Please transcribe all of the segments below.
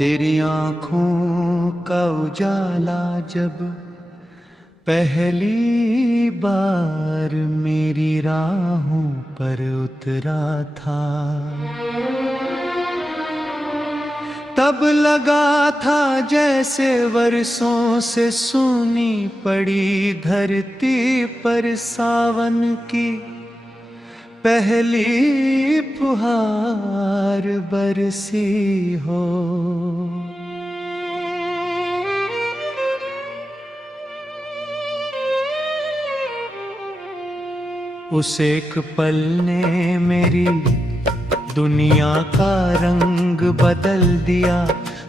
तेरी आँखों का उजाला जब पहली बार मेरी राहों पर उतरा था, तब लगा था जैसे वर्षों से सूनी पड़ी धरती पर सावन की पहली फुहार बरसी हो। उस एक पल ने मेरी दुनिया का रंग बदल दिया,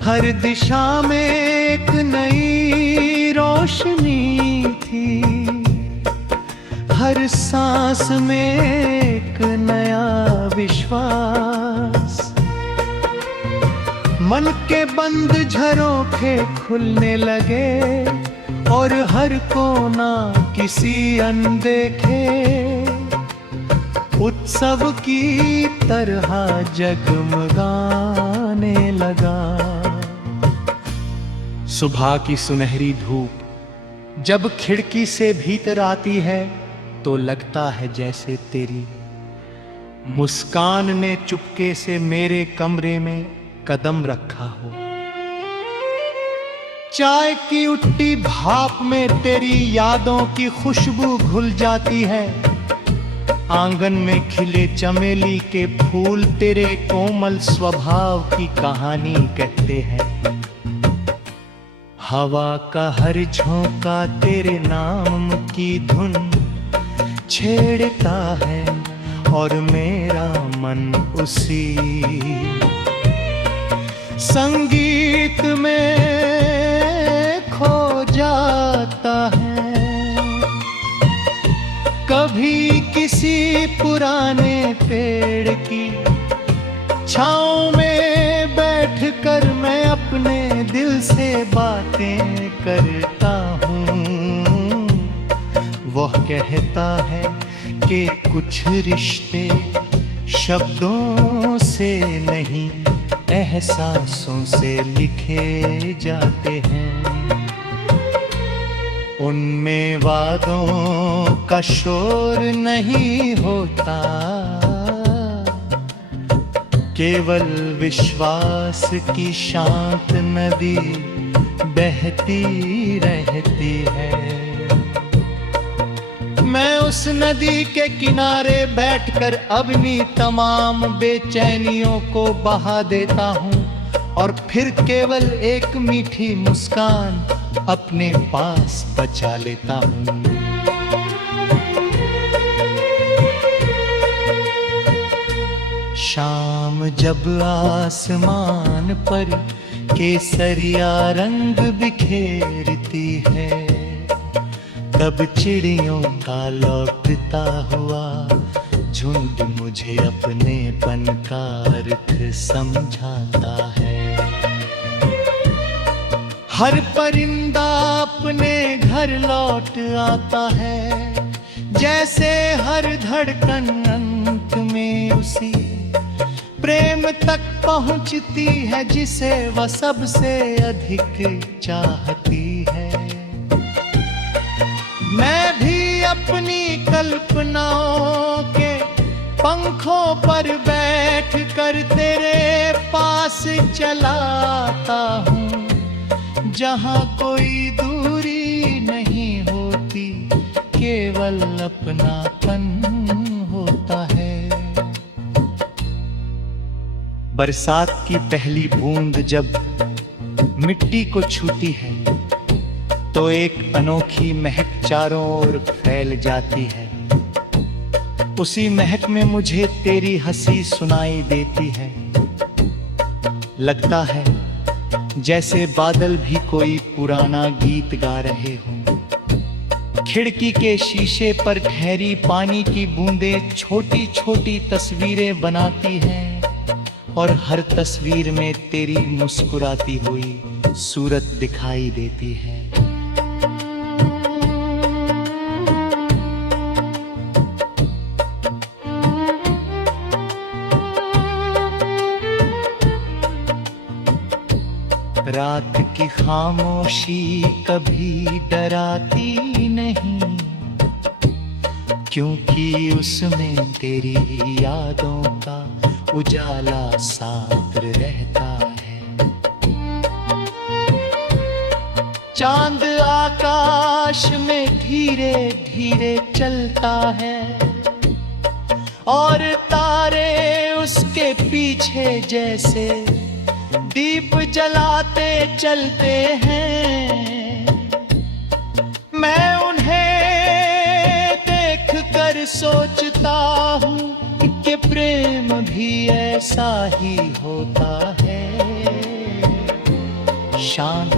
हर दिशा में एक नई रोशनी थी, हर सांस में एक नया विश्वास। मन के बंद झरोखे खुलने लगे और हर कोना किसी अनदेखे उत्सव की तरह जगमगाने लगा। सुबह की सुनहरी धूप जब खिड़की से भीतर आती है तो लगता है जैसे तेरी मुस्कान ने चुपके से मेरे कमरे में कदम रखा हो। चाय की उठती भाप में तेरी यादों की खुशबू घुल जाती है, आंगन में खिले चमेली के फूल तेरे कोमल स्वभाव की कहानी कहते हैं। हवा का हर झोंका तेरे नाम की धुन छेड़ता है और मेरा मन उसी संगीत में खो जाता है। कभी किसी पुराने पेड़ की छाँव में बैठकर मैं अपने दिल से बातें करता हूँ। वह कहता है कि कुछ रिश्ते शब्दों से नहीं एहसासों से लिखे जाते हैं। उनमें वादों का शोर नहीं होता, केवल विश्वास की शांत नदी बहती रहती है। मैं उस नदी के किनारे बैठकर अपनी तमाम बेचैनियों को बहा देता हूँ और फिर केवल एक मीठी मुस्कान अपने पास बचा लेता हूँ। शाम जब आसमान पर केसरिया रंग बिखेरती है, तब चिड़ियों का लौटता हुआ झुंड मुझे अपनेपन का अर्थ समझाता है। हर परिंदा अपने घर लौट आता है, जैसे हर धड़कन अंत में उसी प्रेम तक पहुंचती है जिसे वह सबसे अधिक चाहती है। मैं भी अपनी कल्पनाओं के पंखों पर बैठ कर तेरे पास चलाता हूँ, जहाँ कोई दूरी नहीं होती, केवल अपनापन होता है। बरसात की पहली बूंद जब मिट्टी को छूती है तो एक अनोखी महक चारों ओर फैल जाती है। उसी महक में मुझे तेरी हंसी सुनाई देती है। लगता है जैसे बादल भी कोई पुराना गीत गा रहे हों। खिड़की के शीशे पर ठहरी पानी की बूंदें छोटी छोटी तस्वीरें बनाती हैं और हर तस्वीर में तेरी मुस्कुराती हुई सूरत दिखाई देती है। की खामोशी कभी डराती नहीं, क्योंकि उसमें तेरी यादों का उजाला साथ रहता है। चांद आकाश में धीरे धीरे चलता है और तारे उसके पीछे जैसे दीप जलाते चलते हैं। मैं उन्हें देख कर सोचता हूँ कि प्रेम भी ऐसा ही होता है, शांत,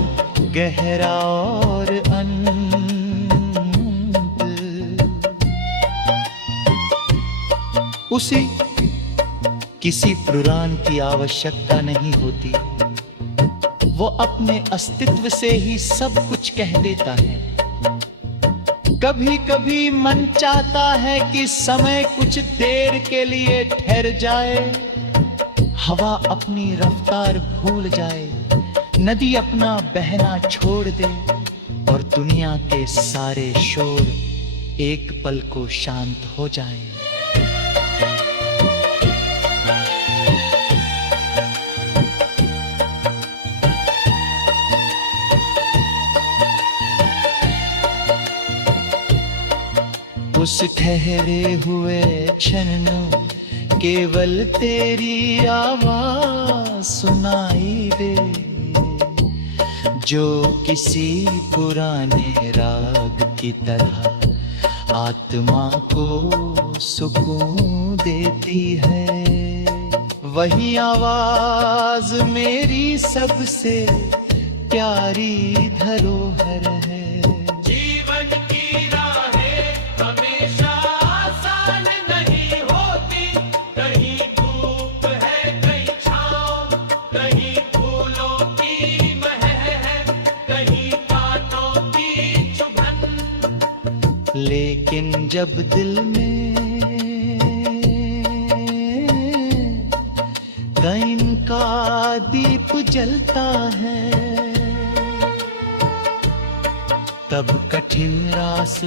गहरा और अनंत। उसे किसी पुराण की आवश्यकता नहीं होती, वो अपने अस्तित्व से ही सब कुछ कह देता है। कभी कभी मन चाहता है कि समय कुछ देर के लिए ठहर जाए, हवा अपनी रफ्तार भूल जाए, नदी अपना बहना छोड़ दे और दुनिया के सारे शोर एक पल को शांत हो जाए। उस ठहरे हुए क्षण केवल तेरी आवाज सुनाई दे, जो किसी पुराने राग की तरह आत्मा को सुकून देती है। वही आवाज मेरी सबसे प्यारी धरोहर है। लेकिन जब दिल में कैन का दीप जलता है, तब कठिन रास